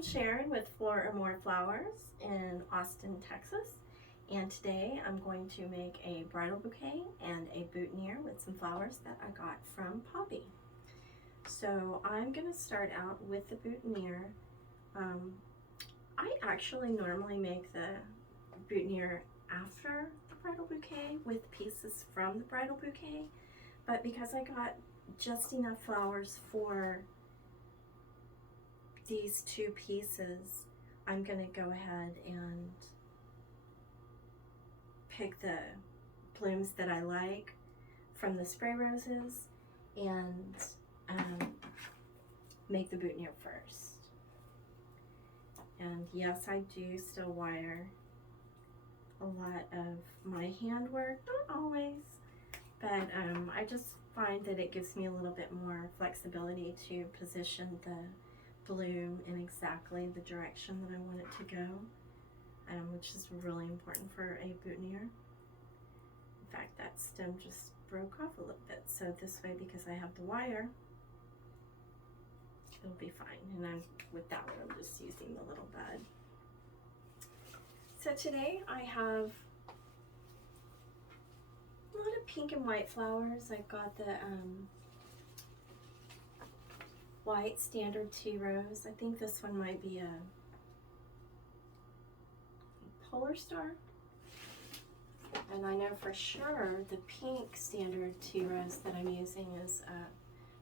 I'm Sharon with Floral Flowers in Austin, Texas, and today I'm going to make a bridal bouquet and a boutonniere with some flowers that I got from Poppy. So I'm going to start out with the boutonniere. I actually normally make the boutonniere after the bridal bouquet with pieces from the bridal bouquet, but because I got just enough flowers for these two pieces, I'm going to go ahead and pick the blooms that I like from the spray roses and make the boutonniere first. And yes, I do still wire a lot of my handwork, not always, but I just find that it gives me a little bit more flexibility to position the bloom in exactly the direction that I want it to go, which is really important for a boutonniere. In fact, that stem just broke off a little bit, so this way, because I have the wire, it'll be fine. And with that one, I'm just using the little bud. So today I have a lot of pink and white flowers. I've got the white standard tea rose. I think this one might be a polar star. And I know for sure the pink standard tea rose that I'm using is a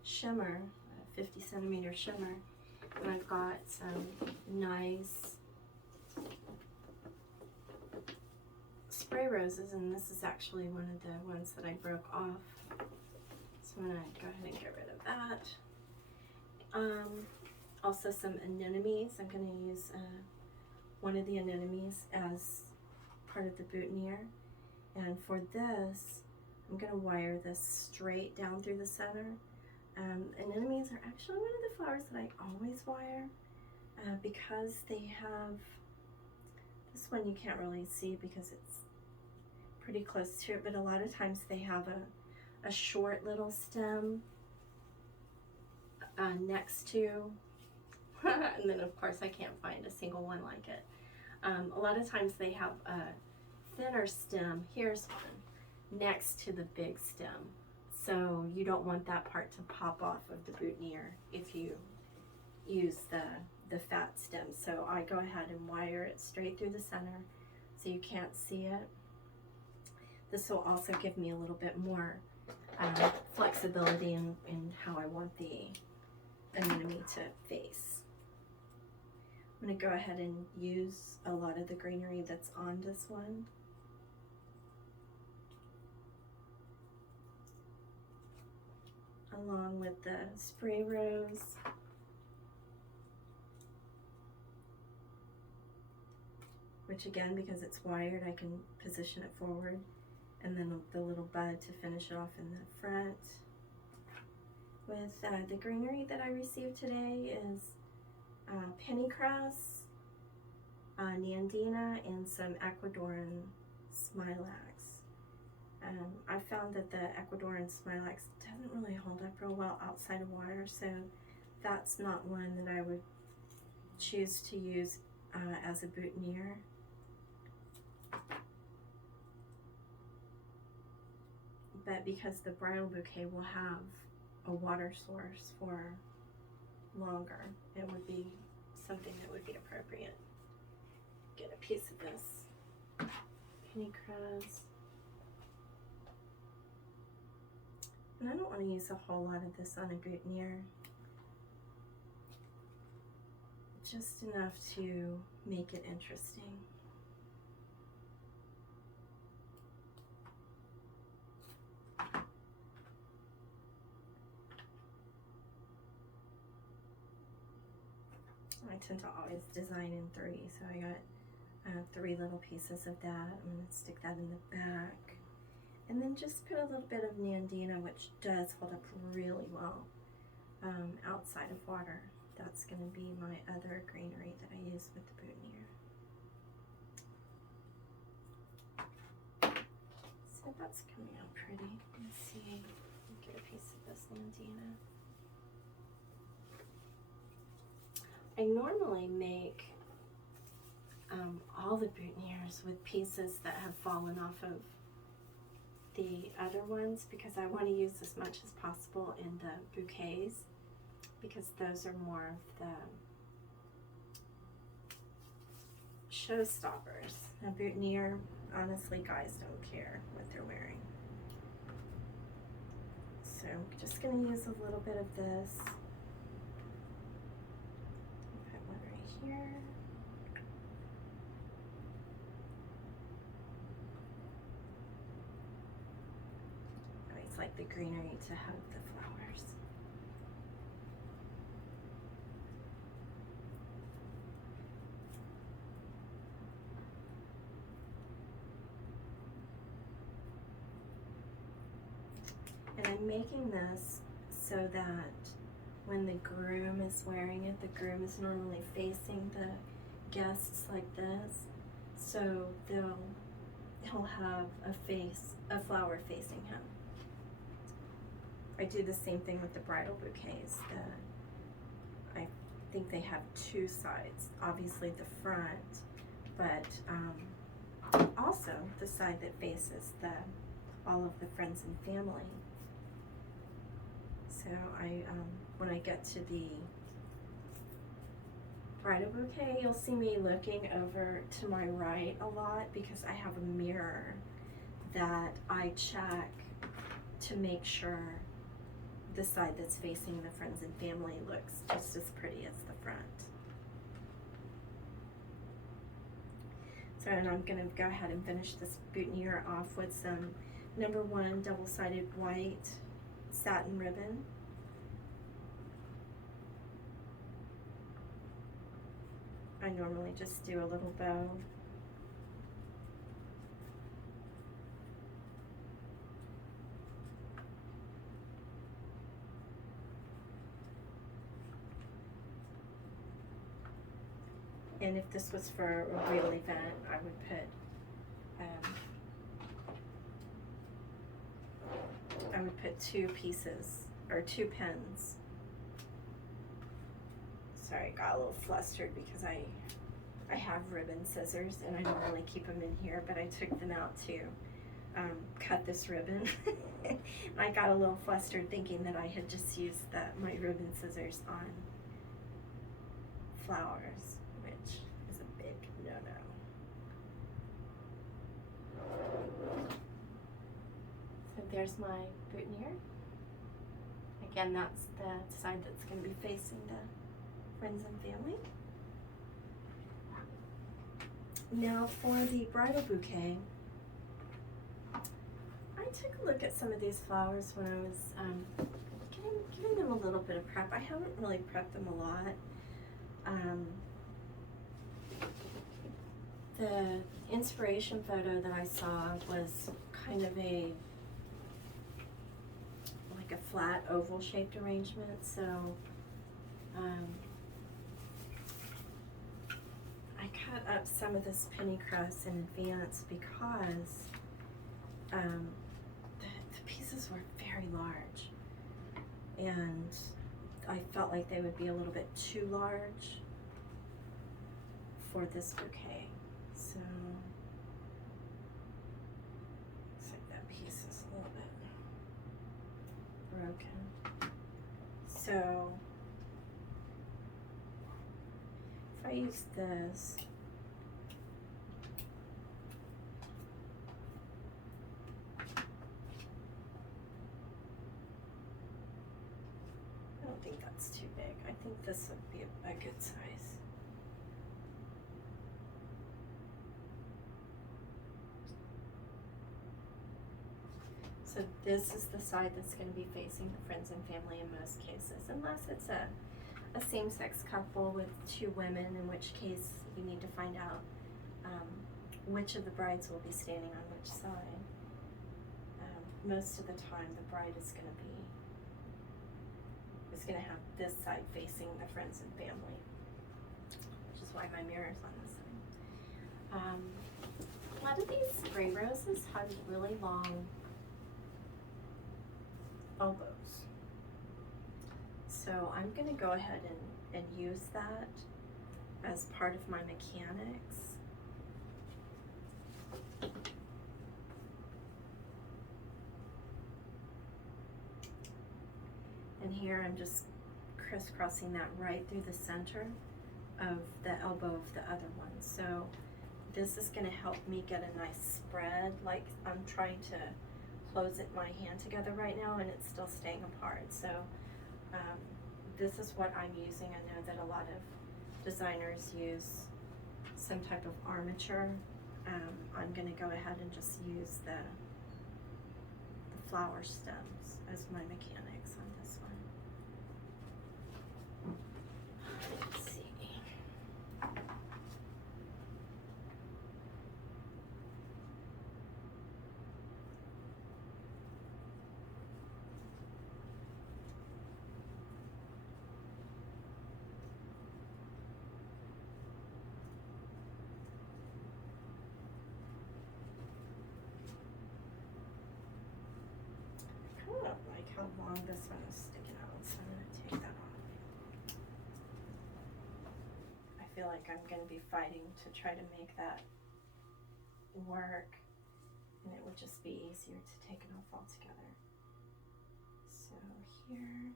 shimmer, a 50 centimeter shimmer. And I've got some nice spray roses, and this is actually one of the ones that I broke off. So I'm gonna go ahead and get rid of that. Also some anemones. I'm going to use one of the anemones as part of the boutonniere. And for this, I'm going to wire this straight down through the center. Anemones are actually one of the flowers that I always wire because they have, this one you can't really see because it's pretty close to it, but a lot of times they have a short little stem next to, and then of course I can't find a single one like it. A lot of times they have a thinner stem, here's one, next to the big stem. So you don't want that part to pop off of the boutonniere if you use the fat stem. So I go ahead and wire it straight through the center so you can't see it. This will also give me a little bit more flexibility in how I want the anemone to face. I'm going to go ahead and use a lot of the greenery that's on this one. Along with the spray rose. Which again, because it's wired, I can position it forward. And then the little bud to finish it off in the front. With the greenery that I received today is pennycress, nandina, and some Ecuadorian smilax. I found that the Ecuadorian smilax doesn't really hold up real well outside of water, so that's not one that I would choose to use as a boutonniere. But because the bridal bouquet will have a water source for longer, it would be something that would be appropriate. Get a piece of this pennycress. And I don't want to use a whole lot of this on a boutonniere. Just enough to make it interesting. I tend to always design in three, so I got 3 little pieces of that. I'm going to stick that in the back. And then just put a little bit of nandina, which does hold up really well outside of water. That's going to be my other greenery that I use with the boutonniere. So that's coming out pretty. Let's see. Get a piece of this nandina. I normally make all the boutonnieres with pieces that have fallen off of the other ones because I want to use as much as possible in the bouquets because those are more of the showstoppers. A boutonniere, honestly, guys don't care what they're wearing. So I'm just going to use a little bit of this. Put one right here. I always like the greenery to hug the flowers. And I'm making this so that when the groom is wearing it, the groom is normally facing the guests like this, so he'll have a flower facing him. I do the same thing with the bridal bouquets. I think they have two sides, obviously the front, but also the side that faces all of the friends and family. So when I get to the bridal bouquet, you'll see me looking over to my right a lot because I have a mirror that I check to make sure the side that's facing the friends and family looks just as pretty as the front. So, and I'm gonna go ahead and finish this boutonniere off with some number 1 double-sided white satin ribbon. I normally just do a little bow. And if this was for a real event, I would put 2 pieces or 2 pins. Sorry, I got a little flustered because I have ribbon scissors and I normally keep them in here, but I took them out to cut this ribbon. And I got a little flustered thinking that I had just used my ribbon scissors on flowers, which is a big no-no. So there's my boutonniere. Again, that's the side that's going to be facing the friends and family. Now for the bridal bouquet, I took a look at some of these flowers when I was giving them a little bit of prep. I haven't really prepped them a lot. The inspiration photo that I saw was kind of like a flat oval shaped arrangement, so I cut up some of this pennycress in advance because the pieces were very large and I felt like they would be a little bit too large for this bouquet. So looks like that piece is a little bit broken. So if I use this, I don't think that's too big. I think this would be a good size. So this is the side that's going to be facing the friends and family in most cases, unless it's a same-sex couple with 2 women, in which case you need to find out which of the brides will be standing on which side. Most of the time the bride is going to have this side facing the friends and family, which is why my mirror is on this side. A lot of these spray roses have really long elbows. So So I'm going to go ahead and use that as part of my mechanics. And here I'm just crisscrossing that right through the center of the elbow of the other one. So this is going to help me get a nice spread. Like I'm trying to close my hand together right now and it's still staying apart. So this is what I'm using. I know that a lot of designers use some type of armature. I'm going to go ahead and just use the flower stems as my mechanics on this one. Let's see. I don't like how long this one is sticking out, so I'm going to take that off. I feel like I'm going to be fighting to try to make that work, and it would just be easier to take it off altogether. So here.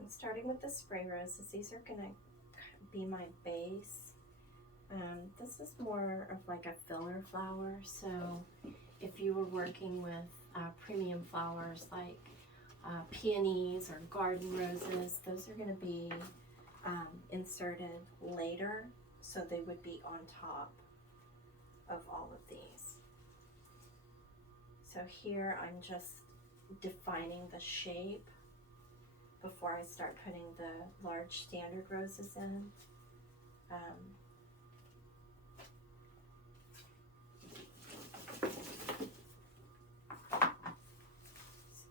I'm starting with the spray roses. These are going to be my base. This is more of like a filler flower, so if you were working with premium flowers like peonies or garden roses, those are going to be inserted later, so they would be on top of all of these. So here I'm just defining the shape before I start putting the large standard roses in.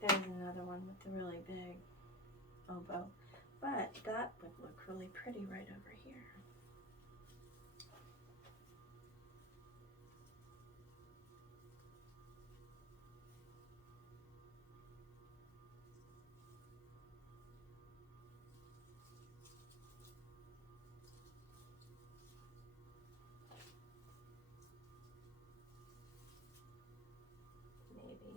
There's another one with the really big elbow, but that would look really pretty right over here. Maybe.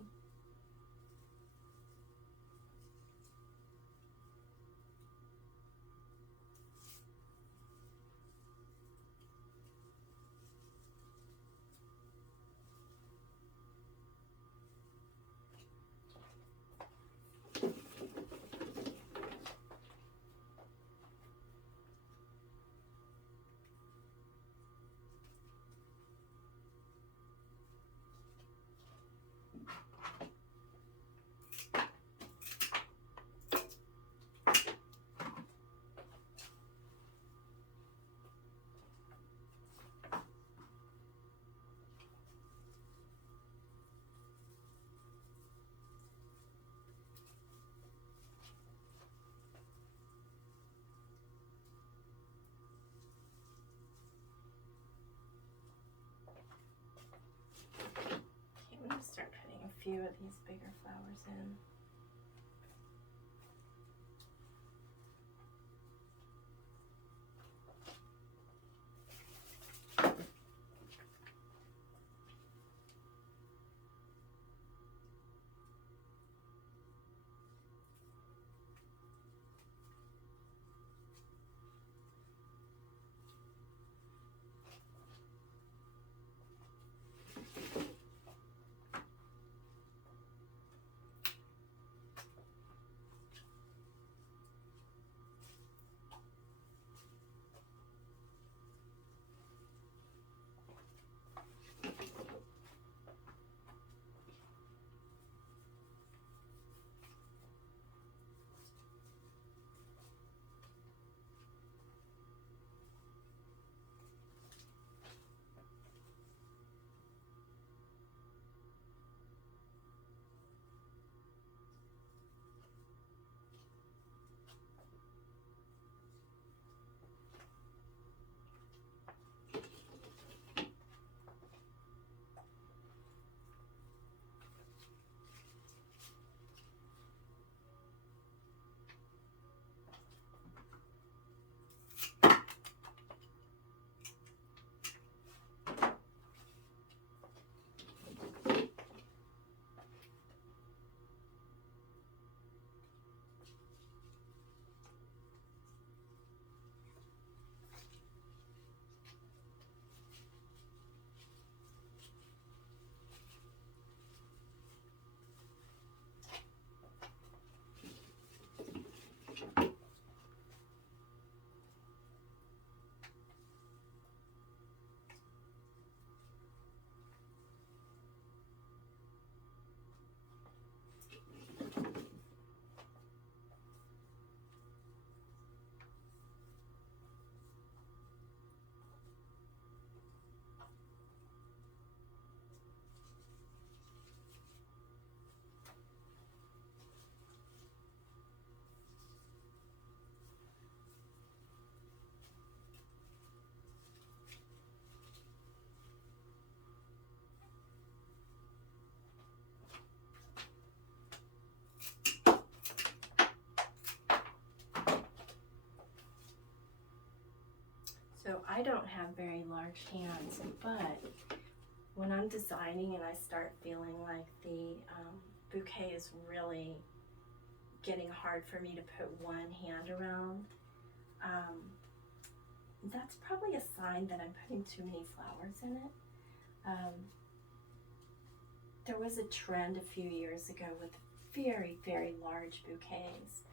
I'm going to start putting a few of these bigger flowers in. I don't have very large hands, but when I'm designing and I start feeling like the bouquet is really getting hard for me to put one hand around, that's probably a sign that I'm putting too many flowers in it. There was a trend a few years ago with very, very large bouquets.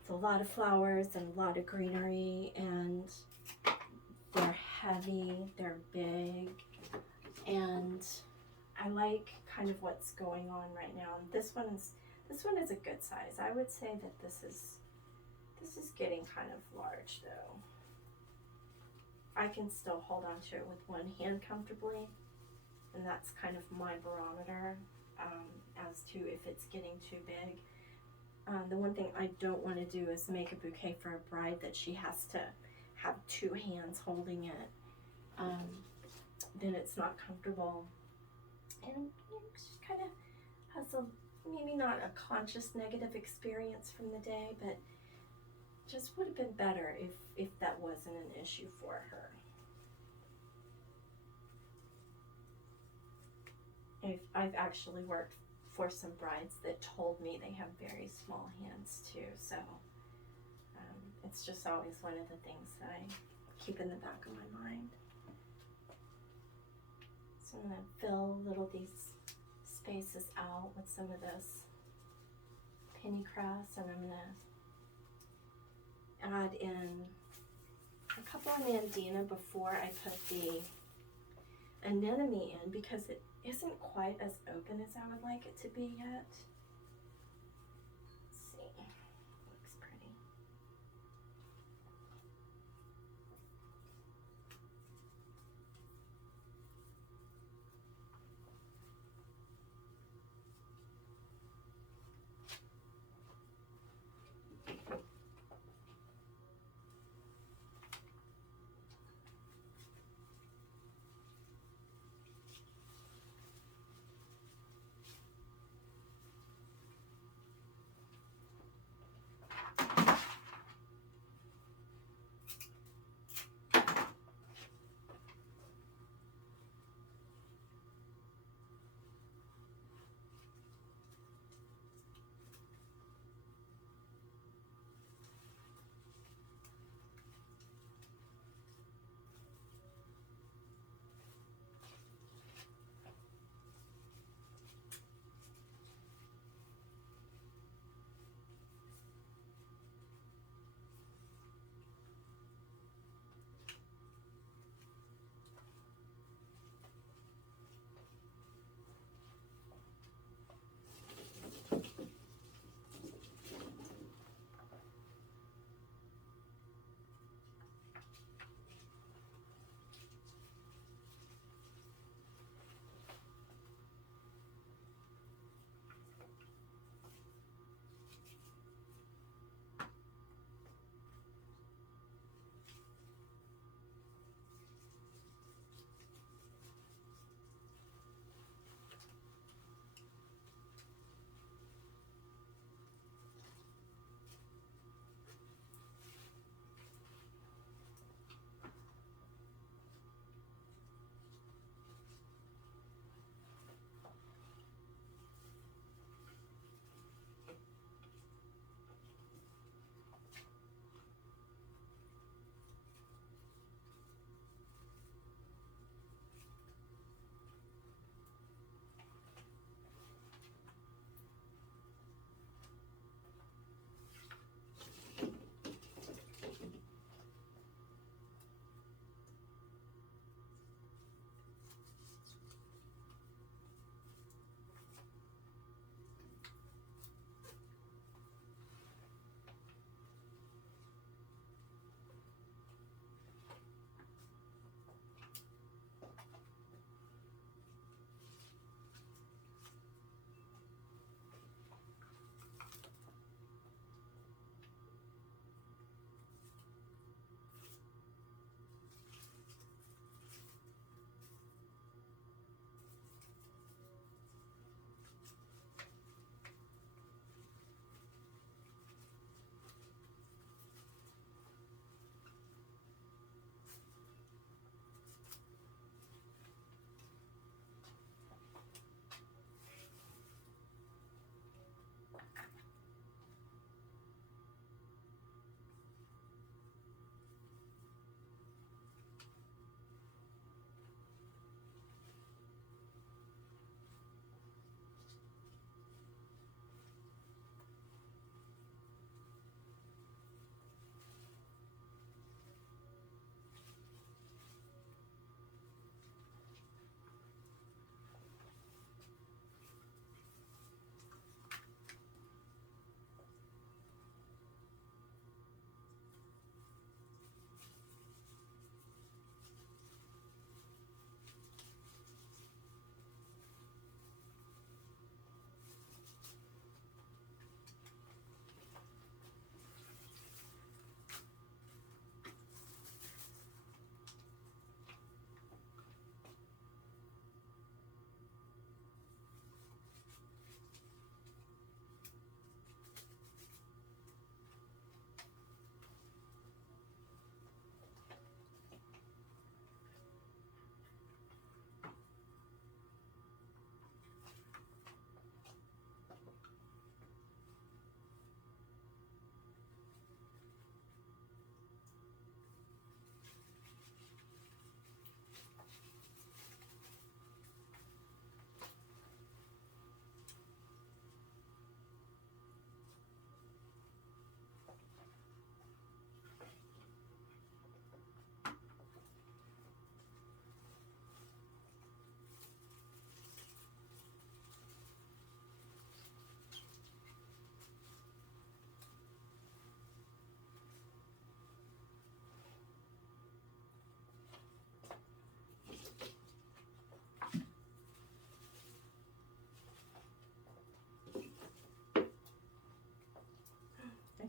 It's a lot of flowers and a lot of greenery, and they're heavy, they're big, and I like kind of what's going on right now. And this one is a good size. I would say that this is getting kind of large though. I can still hold on to it with one hand comfortably, and that's kind of my barometer as to if it's getting too big. The one thing I don't want to do is make a bouquet for a bride that she has to have two hands holding it. Then it's not comfortable, and she kind of has a maybe not a conscious negative experience from the day, but just would have been better if that wasn't an issue for her. I've actually worked for some brides that told me they have very small hands too, so it's just always one of the things that I keep in the back of my mind. So I'm going to fill these spaces out with some of this pennycress, and I'm going to add in a couple of mandina before I put the anemone in, because it isn't quite as open as I would like it to be yet. Let's see, looks pretty.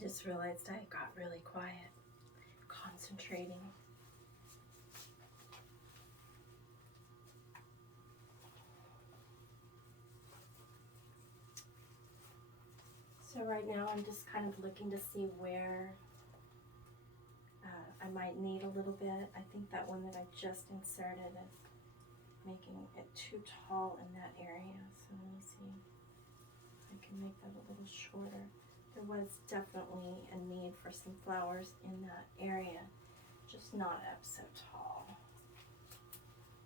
just realized I got really quiet, concentrating. So right now I'm just kind of looking to see where I might need a little bit. I think that one that I just inserted is making it too tall in that area. So let me see if I can make that a little shorter. There was definitely a need for some flowers in that area, just not up so tall.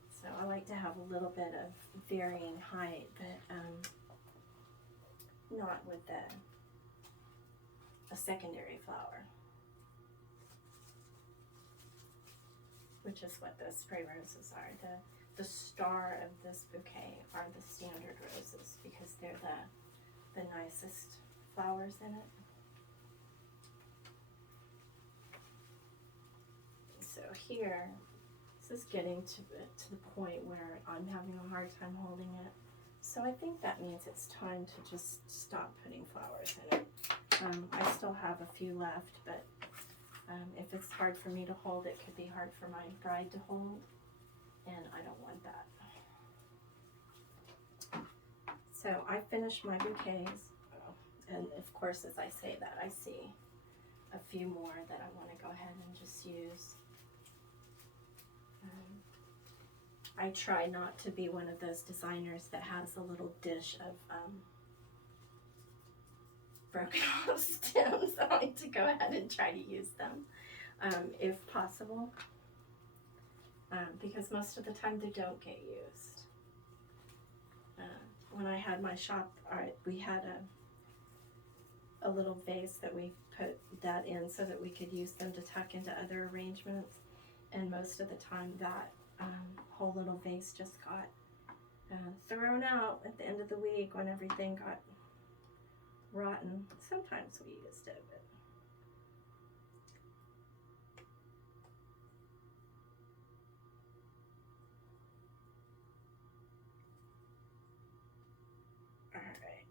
So I like to have a little bit of varying height, but not with a secondary flower, which is what the spray roses are. The star of this bouquet are the standard roses because they're the nicest flowers in it. So here, this is getting to the point where I'm having a hard time holding it. So I think that means it's time to just stop putting flowers in it. I still have a few left, but if it's hard for me to hold, it could be hard for my bride to hold, and I don't want that. So I finished my bouquets, and of course, as I say that, I see a few more that I want to go ahead and just use. I try not to be one of those designers that has a little dish of broken off stems. I like to go ahead and try to use them if possible, because most of the time they don't get used. When I had my shop, we had a little vase that we put that in so that we could use them to tuck into other arrangements, and most of the time that whole little vase just got thrown out at the end of the week when everything got rotten. Sometimes we used it, but all right.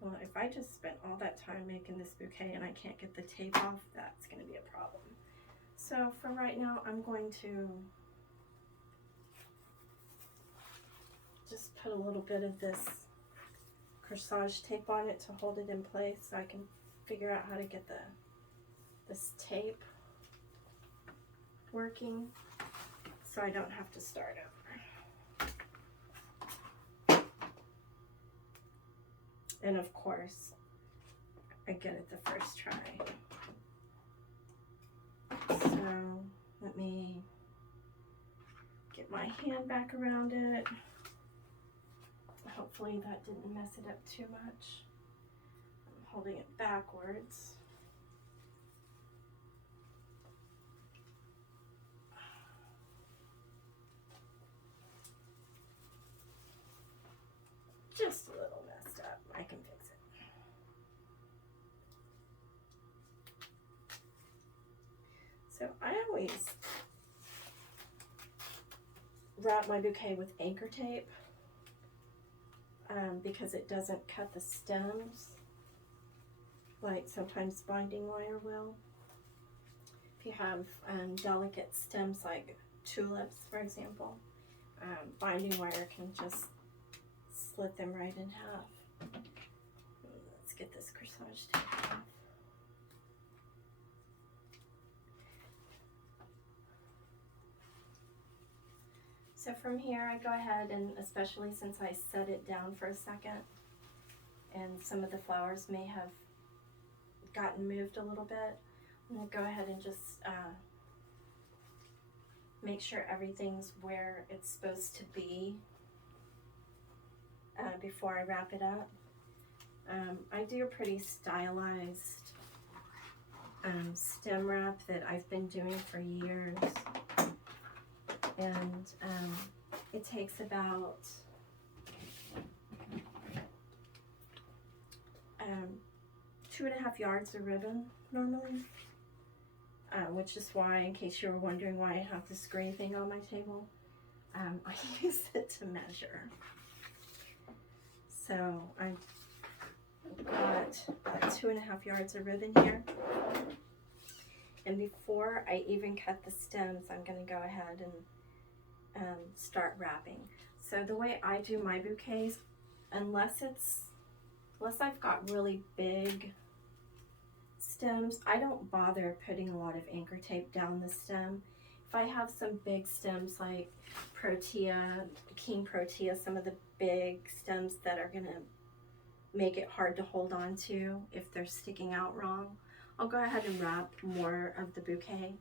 Well, if I just spent all that time making this bouquet and I can't get the tape off, that's going to be a problem. So for right now, I'm going to just put a little bit of this corsage tape on it to hold it in place so I can figure out how to get this tape working so I don't have to start over. And of course, I get it the first try. So let me get my hand back around it. Hopefully that didn't mess it up too much. I'm holding it backwards. Just a little messed up. I can fix it. So I always wrap my bouquet with anchor tape because it doesn't cut the stems like sometimes binding wire will. If you have delicate stems like tulips, for example, binding wire can just split them right in half. Let's get this corsage tape off. So from here I go ahead and, especially since I set it down for a second and some of the flowers may have gotten moved a little bit, I'm going to go ahead and just make sure everything's where it's supposed to be before I wrap it up. I do a pretty stylized stem wrap that I've been doing for years, and it takes about 2.5 yards of ribbon normally. which is why, in case you were wondering why I have this gray thing on my table, I use it to measure. So I've got about 2.5 yards of ribbon here. And before I even cut the stems, I'm going to go ahead and start wrapping. So the way I do my bouquets, unless I've got really big stems, I don't bother putting a lot of anchor tape down the stem. If I have some big stems like Protea, King Protea, some of the big stems that are gonna make it hard to hold on to if they're sticking out wrong, I'll go ahead and wrap more of the bouquet.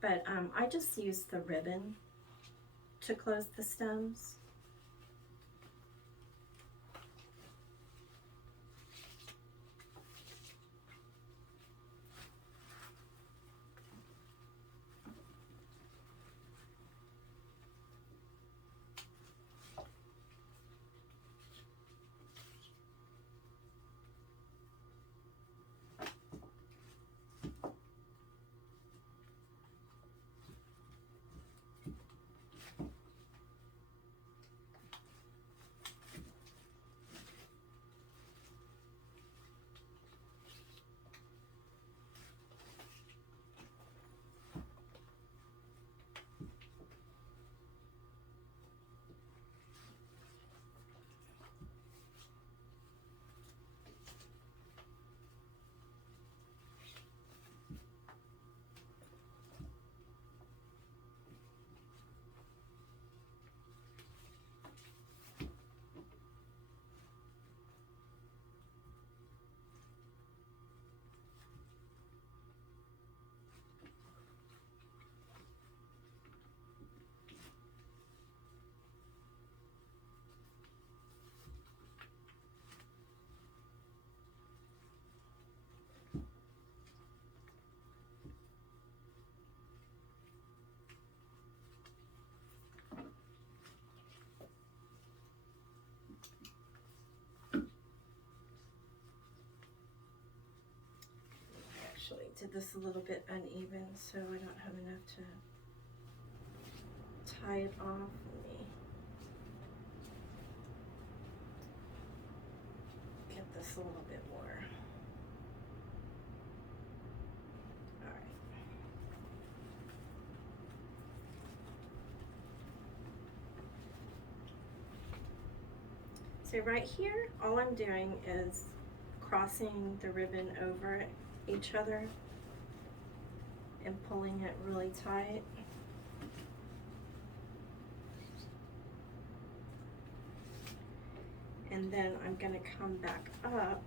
But I just use the ribbon to close the stems. Actually did this a little bit uneven, so I don't have enough to tie it off. Let me get this a little bit more. All right. So right here, all I'm doing is crossing the ribbon over each other and pulling it really tight. And then I'm going to come back up,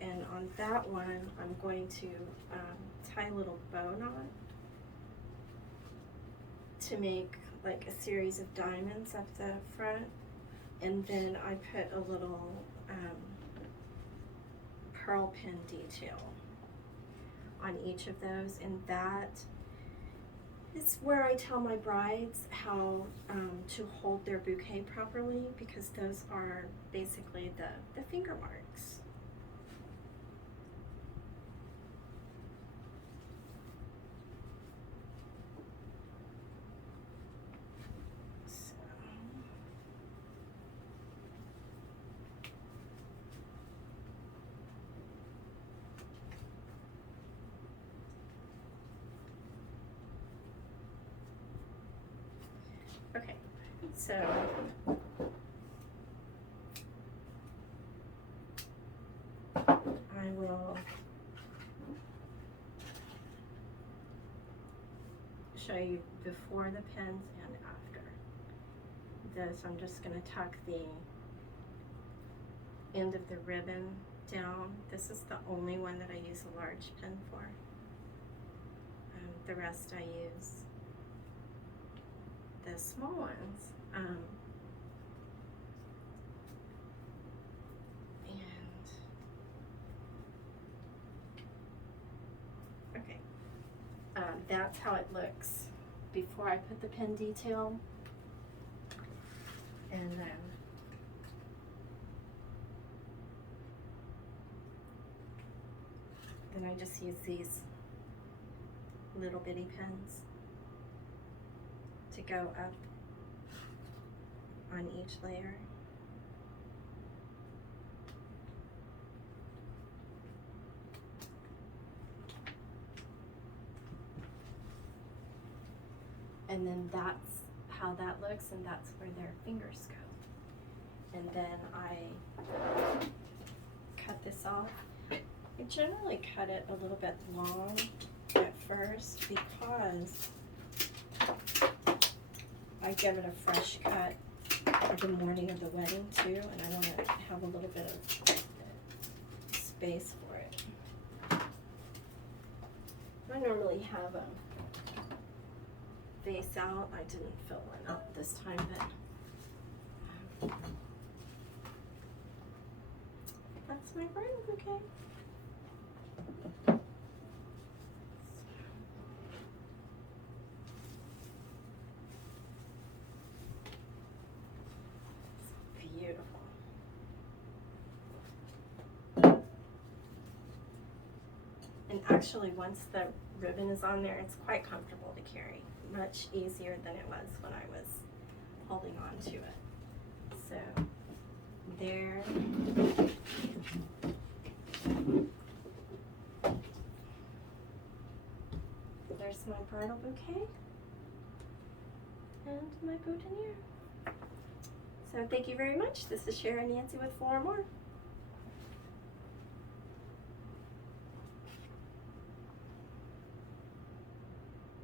and on that one I'm going to tie a little bow knot to make like a series of diamonds up the front, and then I put a little pearl pin detail on each of those, and that is where I tell my brides how to hold their bouquet properly, because those are basically the finger marks. Okay, so I will show you before the pins and after. This, I'm just going to tuck the end of the ribbon down. This is the only one that I use a large pin for. The rest I use the small ones. Okay, that's how it looks before I put the pin detail. And And I just use these little bitty pins to go up on each layer. And then that's how that looks, and that's where their fingers go. And then I cut this off. I generally cut it a little bit long at first because I give it a fresh cut the morning of the wedding too, and I want to have a little bit of space for it. I normally have a vase out. I didn't fill one out this time, but that's my bridal bouquet. It's beautiful. And actually, once the ribbon is on there, it's quite comfortable to carry. Much easier than it was when I was holding on to it. So there. There's my bridal bouquet and my boutonniere. So thank you very much. This is Sharon Yancey with Floral.